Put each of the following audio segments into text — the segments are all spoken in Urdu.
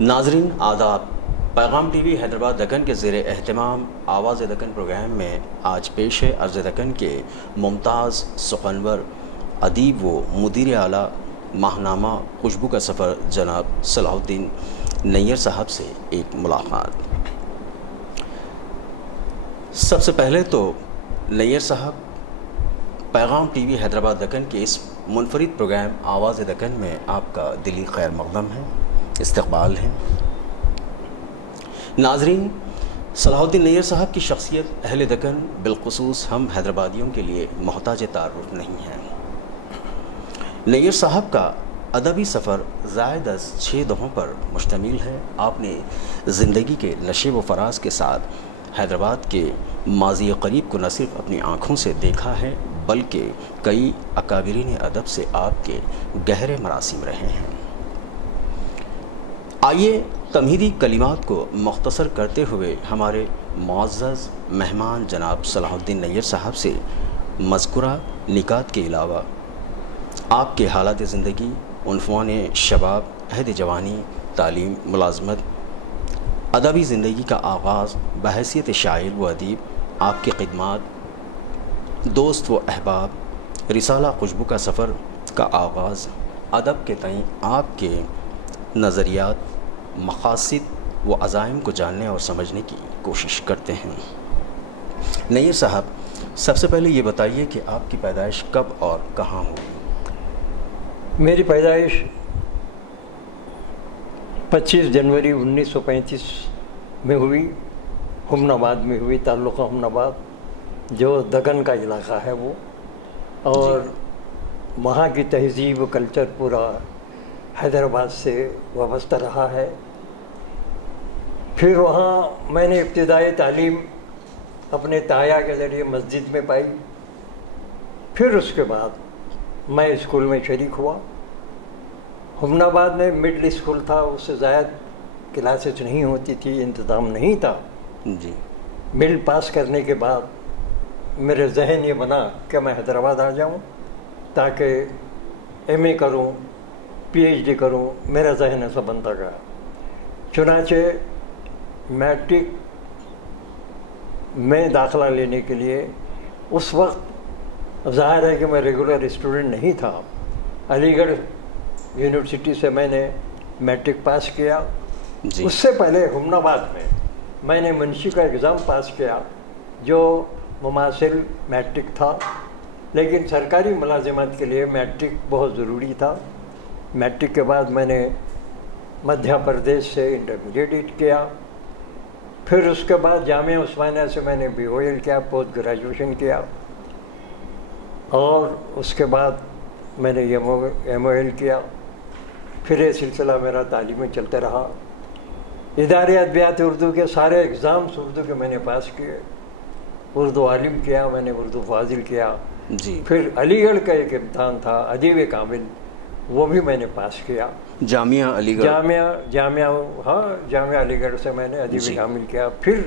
ناظرین آداب، پیغام ٹی وی حیدرآباد دکن کے زیر اہتمام آواز دکن پروگرام میں آج پیش ہے عرض دکن کے ممتاز سخنور ادیب و مدیر اعلیٰ ماہنامہ خوشبو کا سفر جناب صلاح الدین نیر صاحب سے ایک ملاقات۔ سب سے پہلے تو نیر صاحب، پیغام ٹی وی حیدرآباد دکن کے اس منفرد پروگرام آواز دکن میں آپ کا دلی خیر مقدم ہے، استقبال ہے۔ ناظرین، صلاح الدین نیر صاحب کی شخصیت اہل دکن بالخصوص ہم حیدرآبادیوں کے لیے محتاج تعارف نہیں ہے۔ نیر صاحب کا ادبی سفر زائد از 6 دہوں پر مشتمل ہے۔ آپ نے زندگی کے نشیب و فراز کے ساتھ حیدرآباد کے ماضی قریب کو نہ صرف اپنی آنکھوں سے دیکھا ہے بلکہ کئی اکابرین ادب سے آپ کے گہرے مراسم رہے ہیں۔ آئیے تمہیدی کلمات کو مختصر کرتے ہوئے ہمارے معزز مہمان جناب صلاح الدین نیر صاحب سے مذکورہ نکات کے علاوہ آپ کے حالات زندگی، عنفوان شباب، عہد جوانی، تعلیم، ملازمت، ادبی زندگی کا آغاز بحیثیت شاعر و ادیب، آپ کی خدمات، دوست و احباب، رسالہ خوشبو کا سفر کا آغاز، ادب کے تئیں آپ کے نظریات، مقاصد و عزائم کو جاننے اور سمجھنے کی کوشش کرتے ہیں۔ نیر صاحب، سب سے پہلے یہ بتائیے کہ آپ کی پیدائش کب اور کہاں ہوئی؟ میری پیدائش 25 جنوری 1935 میں ہوئی، ہمن آباد میں ہوئی، تعلقہ ہمن آباد جو دکن کا علاقہ ہے وہ، اور وہاں کی تہذیب و کلچر پورا حیدرآباد سے وابستہ رہا ہے۔ پھر وہاں میں نے ابتدائی تعلیم اپنے تایا کے ذریعے مسجد میں پائی، پھر اس کے بعد میں اسکول میں شریک ہوا۔ ہمن آباد میں مڈل اسکول تھا، اس سے زائد کلاسز نہیں ہوتی تھی، انتظام نہیں تھا۔ جی، مڈل پاس کرنے کے بعد میرے ذہن یہ بنا کہ میں حیدرآباد آ جاؤں تاکہ ایم اے کروں، پی ایچ ڈی کروں، میرا ذہن ایسا بنتا گیا۔ چنانچہ میٹرک میں داخلہ لینے کے لیے اس وقت ظاہر ہے کہ میں ریگولر اسٹوڈنٹ نہیں تھا، علی گڑھ یونیورسٹی سے میں نے میٹرک پاس کیا۔ اس سے پہلے ہمن آباد میں نے منشی کا ایگزام پاس کیا جو مماثل میٹرک تھا، لیکن سرکاری ملازمت کے لیے میٹرک بہت ضروری تھا۔ میٹرک کے بعد میں نے مدھیہ پردیش سے انٹرمیڈیٹ کیا، پھر اس کے بعد جامعہ عثمانیہ سے میں نے بی او ایل کیا، پوسٹ گریجویشن کیا، اور اس کے بعد میں نے ایم او ایل کیا۔ پھر یہ سلسلہ میرا تعلیمی چلتا رہا۔ ادارے ادبیات اردو کے سارے ایگزامس اردو کے میں نے پاس کیے، اردو عالم کیا میں نے، اردو فاضل کیا۔ جی، پھر علی گڑھ کا ایک امتحان تھا ادیب کامل، وہ بھی میں نے پاس کیا۔ جامعہ علی گڑھ، جامعہ علی گڑھ سے میں نے ادیب کامل کیا۔ پھر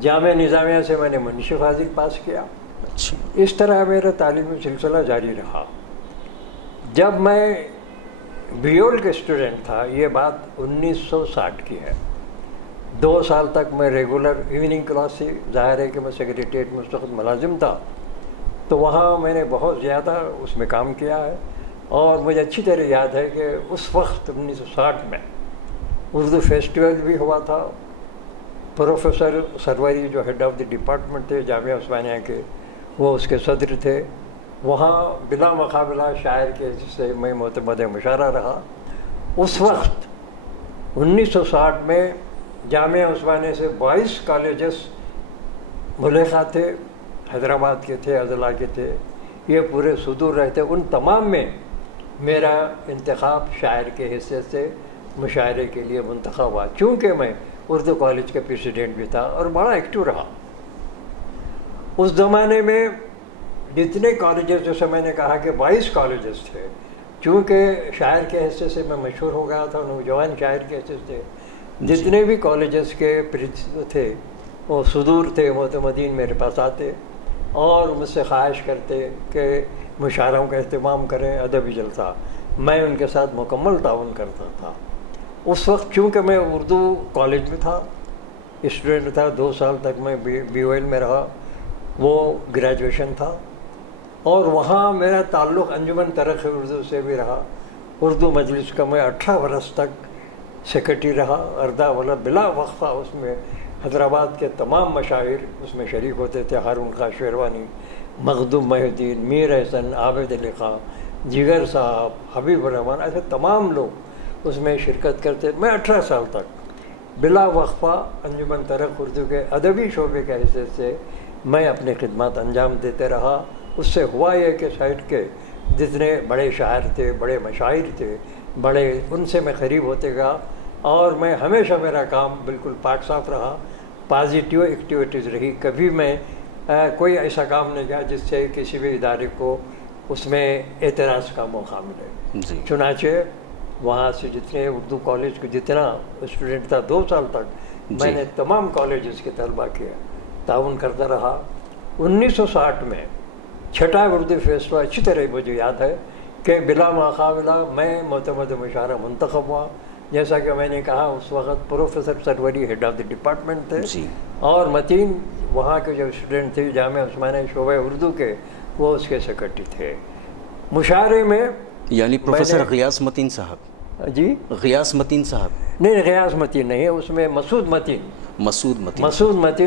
جامعہ نظامیہ سے میں نے منشی فاضل پاس کیا۔ اس طرح میرا تعلیمی سلسلہ جاری رہا۔ جب میں بی او ایل کا اسٹوڈنٹ تھا، یہ بات 1960 کی ہے، 2 سال تک میں ریگولر ایوننگ کلاس سے، ظاہر ہے کہ میں سیکریٹریٹ میں اس وقت ملازم تھا، تو وہاں میں نے بہت زیادہ اس میں کام کیا ہے۔ اور مجھے اچھی طرح یاد ہے کہ اس وقت 1960 میں اردو فیسٹیول بھی ہوا تھا۔ پروفیسر سروری جو ہیڈ آف دی ڈپارٹمنٹ تھے جامعہ عثمانیہ کے، وہ اس کے صدر تھے۔ وہاں بلا مقابلہ شاعر کے سے میں معتمد مشارہ رہا۔ اس وقت 1960 میں جامعہ عثمانیہ سے 22 کالجز ملحقہ تھے، حیدرآباد کے تھے، اضلاع کے تھے، یہ پورے صدور رہتے۔ ان تمام میں میرا انتخاب شاعر کے حیثیت سے مشاعرے کے لیے منتخب ہوا، چونکہ میں اردو کالج کا پریسیڈنٹ بھی تھا اور بڑا ایکٹیو رہا۔ اس زمانے میں جتنے کالجز، جیسے میں نے کہا کہ 22 کالجز تھے، چونکہ شاعر کے حیثیت سے میں مشہور ہو گیا تھا، نوجوان شاعر کے حیثیت سے، جتنے بھی کالجز کے تھے وہ صدور تھے، معتمدین میرے پاس آتے اور مجھ سے خواہش کرتے کہ مشاعروں کا اہتمام کریں، ادبی جلسہ۔ میں ان کے ساتھ مکمل تعاون کرتا تھا۔ اس وقت چونکہ میں اردو کالج میں تھا، اسٹوڈنٹ تھا، 2 سال تک میں بی او ایل میں رہا، وہ گریجویشن تھا، اور وہاں میرا تعلق انجمن ترقی اردو سے بھی رہا۔ اردو مجلس کا میں 18 برس تک سیکرٹری رہا، اردہ والا بلا وقفہ اس میں حیدرآباد کے تمام مشاہیر اس میں شریک ہوتے تھے، ہارون خان شیروانی، مخدوم محی الدین، میر احسن، عابد علی خان، جگر صاحب، حبیب الرحمان، ایسے تمام لوگ اس میں شرکت کرتے۔ میں 18 سال تک بلا وقفہ انجمن ترقی اردو کے ادبی شعبے کے حیثیت سے میں اپنی خدمات انجام دیتے رہا۔ اس سے ہوا یہ کہ سائٹ کے جتنے بڑے شاعر تھے، بڑے مشاہیر تھے، بڑے، ان سے میں قریب ہوتے گیا، اور میں ہمیشہ میرا کام بالکل پاک صاف رہا، پازیٹیو ایکٹیویٹیز رہی۔ کبھی میں کوئی ایسا کام نہیں کیا جس سے کسی بھی ادارے کو اس میں اعتراض کا موقع ملے۔ جی چنانچہ وہاں سے جتنے اردو کالج کو جتنا اسٹوڈنٹ تھا 2 سال تک میں نے تمام کالجز کے طلباء کے تعاون کرتا رہا۔ 1960 میں 6واں اردو فیسٹیول اچھی طرح مجھے یاد ہے کہ بلا مقابلہ میں معتمد مشاعرہ منتخب ہوا۔ جیسا کہ میں نے کہا اس وقت professor Sarwari head of the department تھے، اور متین وہاں کے جو اسٹوڈنٹ تھے جامعہ عثمانیہ شعبہ اردو کے، وہ اس کے سیکرٹری تھے۔ مشاعرے میں یعنی پروفیسر غیاث متین صاحب؟ جی متین صاحب نہیں، غیاث متین نہیں ہے، اس میں مسعود متین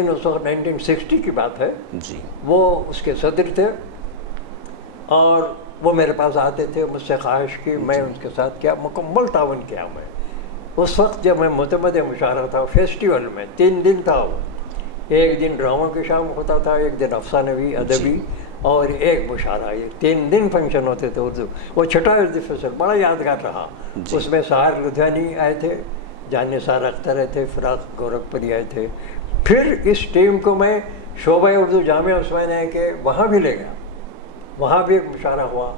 اس وقت 1960 کی بات ہے جی، وہ اس کے صدر تھے، اور وہ میرے پاس آتے تھے، مجھ سے خواہش کی، میں ان کے ساتھ کیا مکمل تعاون کیا۔ میں اس وقت جب میں معتمد مشاعرہ تھا فیسٹیول میں 3 دن تھا، وہ ایک دن ڈراموں کی شام ہوتا تھا، ایک دن افسانوی ادبی، اور ایک مشاعرہ۔ یہ 3 دن فنکشن ہوتے تھے اردو۔ وہ 6واں اردو فیسٹیول بڑا یادگار رہا۔ اس میں سہار لدھیانی آئے تھے، جان نثار اختر آئے تھے، فراق گورکھپوری آئے تھے۔ پھر اس ٹیم کو میں شعبہ اردو جامعہ عثمانیہ کے وہاں بھی لے گیا، وہاں بھی ایک مشاعرہ ہوا۔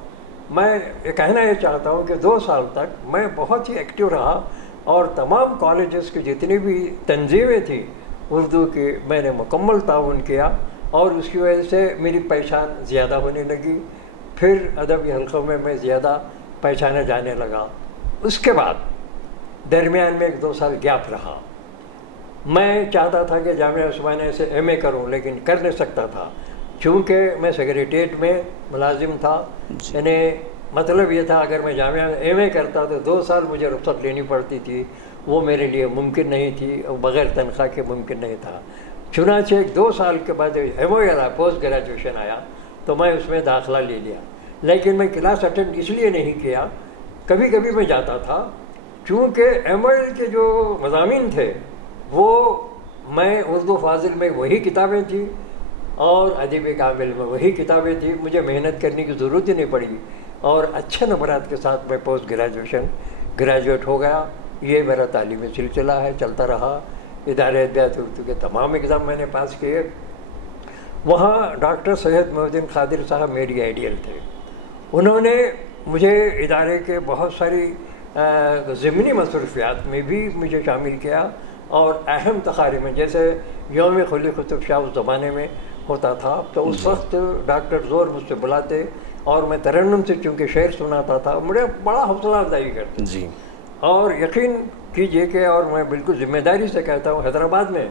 میں کہنا یہ چاہتا ہوں کہ 2 سال تک میں بہت ہی ایکٹیو رہا، اور تمام کالجز کی جتنی بھی تنظیمیں تھیں اردو کی میں نے مکمل تعاون کیا، اور اس کی وجہ سے میری پہچان زیادہ ہونے لگی۔ پھر ادبی حلقوں میں زیادہ پہچانا جانے لگا۔ اس کے بعد درمیان میں 1-2 سال گیپ رہا۔ میں چاہتا تھا کہ جامعہ عثمانیہ سے ایم اے کروں، لیکن کر نہیں سکتا تھا چونکہ میں سیکریٹریٹ میں ملازم تھا۔ یعنی مطلب یہ تھا اگر میں جامعہ میں ایم اے کرتا تو 2 سال مجھے رخصت لینی پڑتی تھی، وہ میرے لیے ممکن نہیں تھی، اور بغیر تنخواہ کے ممکن نہیں تھا۔ چنانچہ 2 سال کے بعد M O L post graduation آیا تو میں اس میں داخلہ لے لیا، لیکن میں کلاس اٹینڈ اس لیے نہیں کیا، کبھی کبھی میں جاتا تھا، چونکہ ایم او ایل کے جو مضامین تھے وہ میں اردو فاضل میں وہی کتابیں تھیں، اور ادب کامل میں وہی کتابیں تھیں، مجھے محنت کرنے کی ضرورت ہی نہیں پڑی، اور اچھے نمبرات کے ساتھ میں پوسٹ گریجویشن گریجویٹ ہو گیا۔ یہ میرا تعلیمی سلسلہ ہے، چلتا رہا۔ ادارے ادبیات اردو کے تمام اگزام میں نے پاس کیے۔ وہاں ڈاکٹر سید محی الدین قادر صاحب میری آئیڈیل تھے، انہوں نے مجھے ادارے کے بہت ساری ضمنی مصروفیات میں بھی مجھے شامل کیا، اور اہم تقاریب میں جیسے یوم خلی قطب شاہ اس زمانے میں ہوتا تھا، تو اس وقت ڈاکٹر زور مجھ سے بلاتے، اور میں ترنم سے چونکہ شعر سناتا تھا، مجھے بڑا حوصلہ افزائی کرتے جی۔ اور یقین کیجئے کہ، اور میں بالکل ذمہ داری سے کہتا ہوں، حیدرآباد میں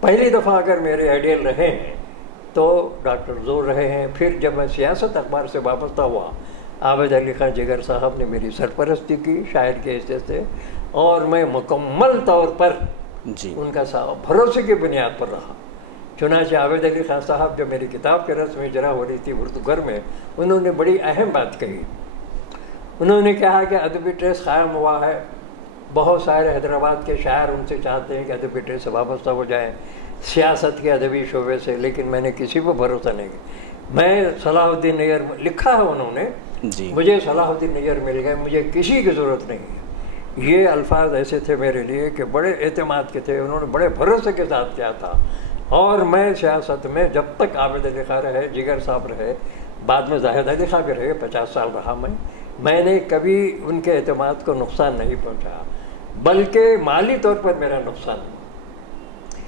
پہلی دفعہ اگر میرے آئیڈیل رہے ہیں تو ڈاکٹر زور رہے ہیں۔ پھر جب میں سیاست اخبار سے وابستہ ہوا، عابد علی خان جگر صاحب نے میری سرپرستی کی شاعر کے حیثیت سے، اور میں مکمل طور پر ان کا بھروسے کی بنیاد پر رہا۔ چنانچہ عابد علی خان صاحب جو میری کتاب کے رسم اجرا ہو رہی تھی اردو گھر میں، انہوں نے بڑی اہم بات کہی۔ انہوں نے کہا کہ ادبی ٹریس قائم ہوا ہے، بہت سارے حیدرآباد کے شاعر ان سے چاہتے ہیں کہ ادبی ٹریس سے وابستہ ہو جائیں، سیاست کے ادبی شعبے سے، لیکن میں نے کسی پر بھروسہ نہیں کیا۔ میں صلاح الدین نیر لکھا ہے انہوں نے، مجھے صلاح الدین نیر مل گئے، مجھے کسی کی ضرورت نہیں ہے۔ یہ الفاظ ایسے تھے میرے لیے کہ بڑے اعتماد کے تھے، انہوں نے بڑے بھروسے کے ساتھ کیا تھا۔ اور میں سیاست میں جب تک عابد علی خان رہے، جگر صاحب رہے، بعد میں زاہد علی خان بھی رہے، 50 سال رہا میں نے کبھی ان کے اعتماد کو نقصان نہیں پہنچایا، بلکہ مالی طور پر میرا نقصان ہوا۔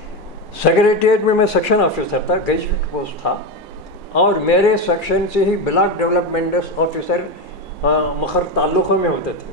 سیکریٹریٹ میں سیکشن آفیسر تھا، گیزٹ پوسٹ تھا، اور میرے سیکشن سے ہی بلاک ڈیولپمنٹ آفیسر مقرر تعلقوں میں ہوتے تھے۔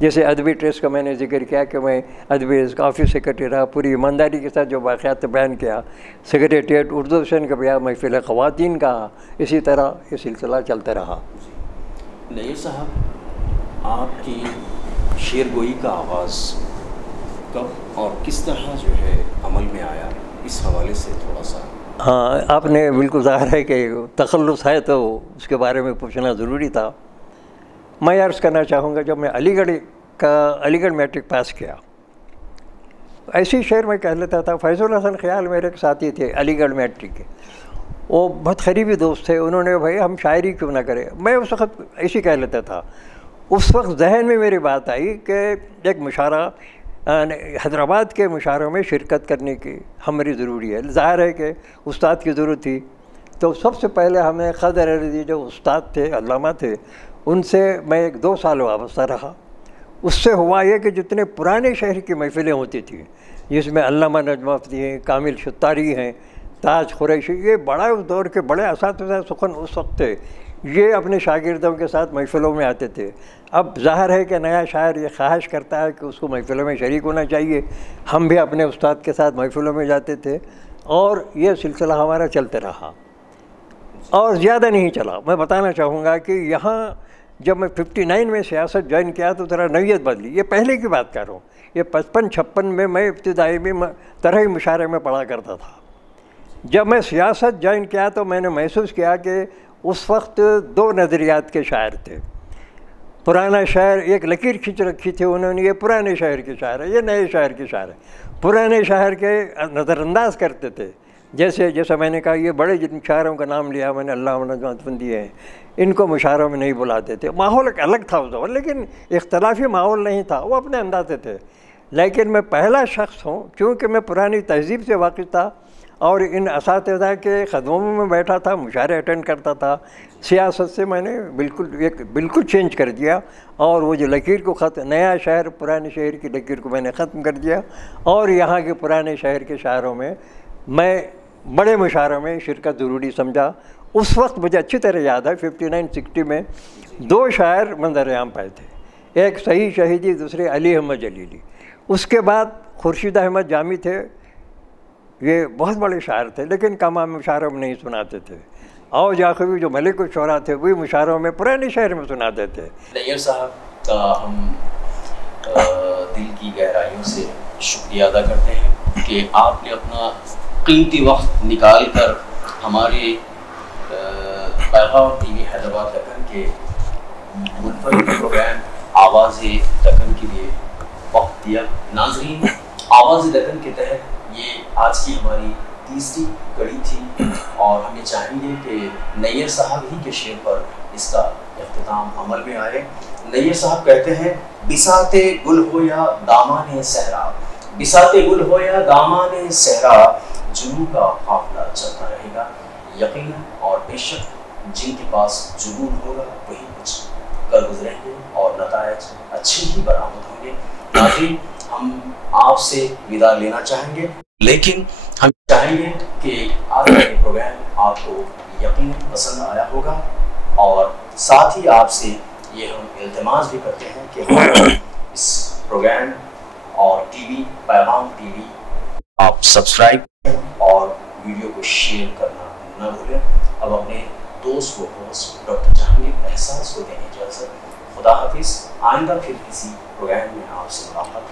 جیسے ادبی ٹرسٹ کا میں نے ذکر کیا کہ میں ادبی ٹرسٹ کا آفس سیکرٹری رہا، پوری ایمانداری کے ساتھ جو واقعات بیان کیا، سیکریٹریٹ اردو سیشن کا بھی، محفل خواتین کا، اسی طرح یہ سلسلہ چلتا رہا۔ نیر صاحب، آپ کی شعر گوئی کا آغاز کب اور کس طرح جو ہے عمل میں آیا، اس حوالے سے تھوڑا سا؟ ہاں، آپ نے بالکل ظاہر ہے کہ تخلص ہے تو اس کے بارے میں پوچھنا ضروری تھا۔ میں عرض کرنا چاہوں گا، جب میں علی گڑھ میٹرک پاس کیا، ایسی شعر میں کہہ لیتا تھا۔ فیض الحسن خیال میرے ایک ساتھی تھے علی گڑھ میٹرک کے، وہ بہت قریبی دوست تھے، انہوں نے بھائی ہم شاعری کیوں نہ کریں، میں اس وقت ایسی کہہ لیتا تھا۔ اس وقت ذہن میں میری بات آئی کہ ایک مشاعرہ، حیدرآباد کے مشاعروں میں شرکت کرنے کی ہماری ضروری ہے، ظاہر ہے کہ استاد کی ضرورت تھی۔ تو سب سے پہلے ہمیں خضر رضی جو استاد تھے، علامہ تھے، ان سے میں 2 سال وابستہ رہا۔ اس سے ہوا یہ کہ جتنے پرانے شہر کی محفلیں ہوتی تھیں، جس میں علامہ نجم افتی ہیں، کامل شتاری ہیں، تاج قریشی، یہ بڑا اس دور کے بڑے اساتذہ سخن اس وقت تھے، یہ اپنے شاگردوں کے ساتھ محفلوں میں آتے تھے۔ اب ظاہر ہے کہ نیا شاعر یہ خواہش کرتا ہے کہ اس کو محفلوں میں شریک ہونا چاہیے۔ ہم بھی اپنے استاد کے ساتھ محفلوں میں جاتے تھے اور یہ سلسلہ ہمارا چلتے رہا اور زیادہ نہیں چلا۔ میں بتانا چاہوں گا کہ یہاں جب میں 59 میں سیاست جوائن کیا تو ذرا نوعیت بدلی، یہ پہلے کی بات کر رہا ہوں، یہ 55-56 میں میں ابتدائی میں طرح مشاعرے میں پڑھا کرتا تھا۔ جب میں سیاست جوائن کیا تو میں نے محسوس کیا کہ اس وقت 2 نظریات کے شاعر تھے۔ پرانا شاعر ایک لکیر کھینچ رکھی تھی انہوں نے، یہ پرانے شاعر کے شاعر ہے، یہ نئے شاعر کے شاعر ہے۔ پرانے شاعر کے نظر انداز کرتے تھے، جیسا میں نے کہا، یہ بڑے جن شاعروں کا نام لیا میں نے، اللہ نجم ہے، ان کو مشاعروں میں نہیں بلاتے تھے۔ ماحول ایک الگ تھا اس دور، لیکن اختلافی ماحول نہیں تھا، وہ اپنے انداز سے تھے۔ لیکن میں پہلا شخص ہوں، کیونکہ میں پرانی تہذیب سے واقف تھا اور ان اساتذہ کے قدموں میں بیٹھا تھا، مشاعرے اٹینڈ کرتا تھا۔ سیاست سے میں نے بالکل چینج کر دیا اور وہ جو لکیر کو نیا شہر پرانے شہر کی لکیر کو میں نے ختم کر دیا، اور یہاں کے پرانے شہر کے شاعروں میں میں بڑے مشاعروں میں شرکت ضروری سمجھا۔ اس وقت مجھے اچھی طرح یاد ہے 59-60 میں 2 شاعر منظر عام پائے تھے، ایک سعید شہیدی، دوسرے علی احمد جلیلی۔ اس کے بعد خورشید احمد جامی تھے، یہ بہت بڑے شاعر تھے لیکن کم مشاعروں میں نہیں سناتے تھے۔ اور یعقوبی جو ملک الشعراء تھے، وہی مشاعروں میں پرانے شہر میں سناتے تھے۔ نیر صاحب کا ہم دل کی گہرائیوں سے شکریہ ادا کرتے ہیں کہ آپ نے اپنا قیمتی وقت نکال کر ہمارے پیغام ٹی وی حیدرآباد دکن کے منفرد پروگرام آواز دکن کے لیے وقت دیا۔ ناظرین، آواز دکن کے تحت یہ آج کی ہماری 30ویں کڑی تھی اور ہمیں چاہیے کہ نیر صاحب ہی کے شعر پر اس کا اختتام عمل میں آئے۔ نیر صاحب کہتے ہیں، بساط گل ہو یا دامان صحرا، بساط گل ہو یا دامان صحرا، جنوں کا قافلہ چلتا رہے گا یقیناً، اور بے شک جن کے پاس جنون ہوگا وہی کچھ کر گزریں گے اور نتائج اچھے ہی برآمد ہوں گے۔ ناظرین، ہم آپ سے ودا لینا چاہیں گے، لیکن ہم چاہیں گے کہ آج کا یہ پروگرام آپ کو یقیناً پسند آیا ہوگا، اور ساتھ ہی آپ سے یہ ہم التماس بھی کرتے ہیں کہ اس پروگرام اور ٹی وی پیغام ٹی وی آپ سبسکرائب کریں اور ویڈیو کو شیئر کرنا نہ بھولیں۔ اب اپنے دوست و ہوسٹ ڈاکٹر جہانگیر احساس کو دیں اجازت۔ خدا حافظ۔ آئندہ پھر کسی پروگرام میں آپ سے ملاقات